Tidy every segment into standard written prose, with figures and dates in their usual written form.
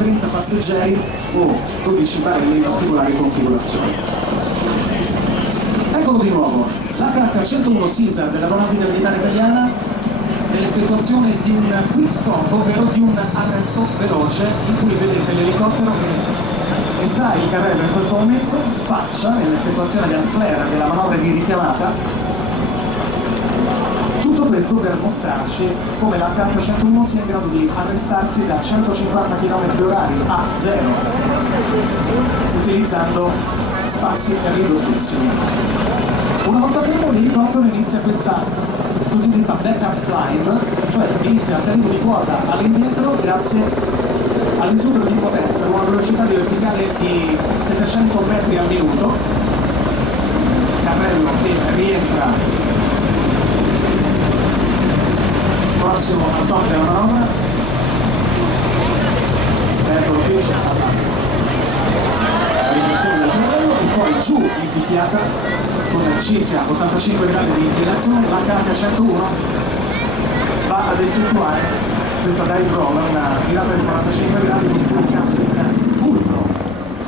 30 passeggeri o 12 barelli in particolari configurazioni. Eccolo di nuovo, l'HH-101 Caesar dell'Aeronautica Militare Italiana nell'effettuazione di un quick stop, ovvero di un arresto veloce, in cui vedete l'elicottero che estrae il carrello in questo momento, spaccia nell'effettuazione del flare, della manovra di richiamata. Tutto questo per mostrarci come l'HH-101 sia in grado di arrestarsi da 150 km/h a 0, utilizzando spazi ridottissimi. Una volta fermo l'elicottero inizia questa cosiddetta backup climb, cioè inizia a salire di quota all'indietro grazie all'esubero di potenza con una velocità di verticale di 700 metri al minuto, carrello che rientra prossimo al top della manovra. Eccolo qui, c'è stata la ripetizione del carrello e poi giù in picchiata con circa 85 gradi di inclinazione. L'HH-101 va ad effettuare questa dive roll, una virata di 45 gradi con un fulcro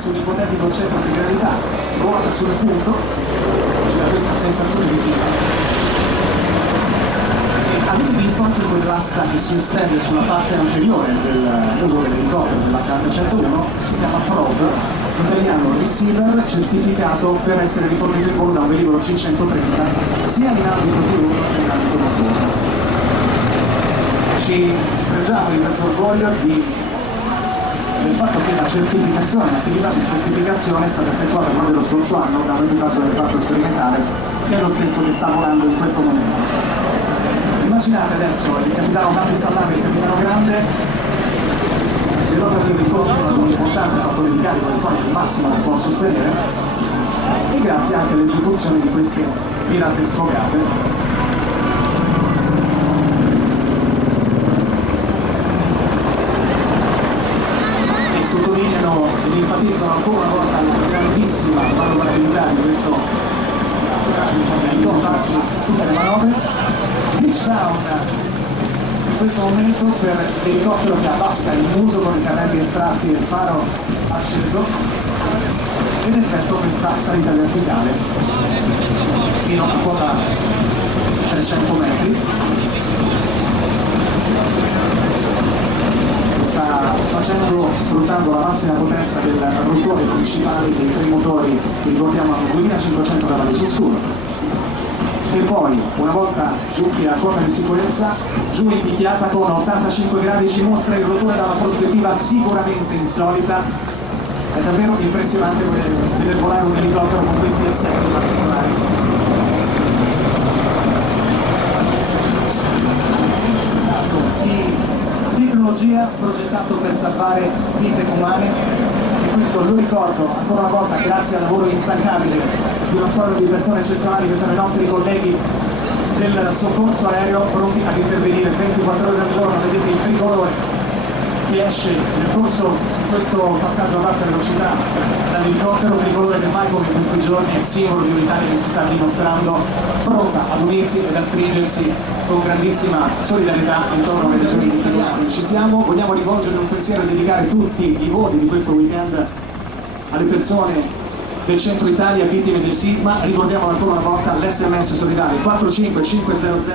sull'ipotetico centro di gravità, ruota sul punto, c'è questa sensazione visiva. Avete visto anche quell'asta che si estende sulla parte anteriore del muso dell'elicottero dell'HH-101, si chiama PROV, italiano receiver certificato per essere rifornito in volo da un velivolo C-130 sia in ambito di ruolo che in ambito notturno. Ci pregiamo di questo orgoglio del fatto che la certificazione, l'attività di certificazione è stata effettuata proprio lo scorso anno da un equipaggio del reparto sperimentale che è lo stesso che sta volando in questo momento. Immaginate adesso il capitano Capi Sallame e il capitano Grande, l'elicottero che ricorda sono importanti fattori di carico del quale il massimo che può sostenere, e grazie anche all'esecuzione di queste virate sfogate. E sottolineano ed enfatizzano ancora una volta la grandissima manovrabilità di questo elicottero, tutte le manovre. Pitch down in questo momento per l'elicottero che abbassa il muso con i carrelli estratti e il faro acceso ed effettua questa salita verticale fino a quota 300 metri. Sta facendo sfruttando la massima potenza del rotore principale dei tre motori che ricordiamo hanno 2500 cavalli ciascuno. E poi, una volta giunti a quota di sicurezza, giù in picchiata con 85 gradi ci mostra il rotore da una prospettiva sicuramente insolita. È davvero impressionante vedere volare un elicottero con questi assetti particolari. Di tecnologia progettato per salvare vite umane, e questo lo ricordo ancora una volta grazie al lavoro instancabile di una squadra di persone eccezionali che sono i nostri colleghi del soccorso aereo pronti ad intervenire 24 ore al giorno. Vedete il tricolore che esce nel corso di questo passaggio a bassa velocità dall'elicottero, un tricolore che mai come in questi giorni è simbolo di un'Italia che si sta dimostrando pronta ad unirsi ed a stringersi con grandissima solidarietà intorno alle regioni italiane. Ci siamo, vogliamo rivolgere un pensiero e dedicare tutti i voli di questo weekend alle persone del centro Italia vittime del sisma. Ricordiamo ancora una volta l'SMS solidale 45500.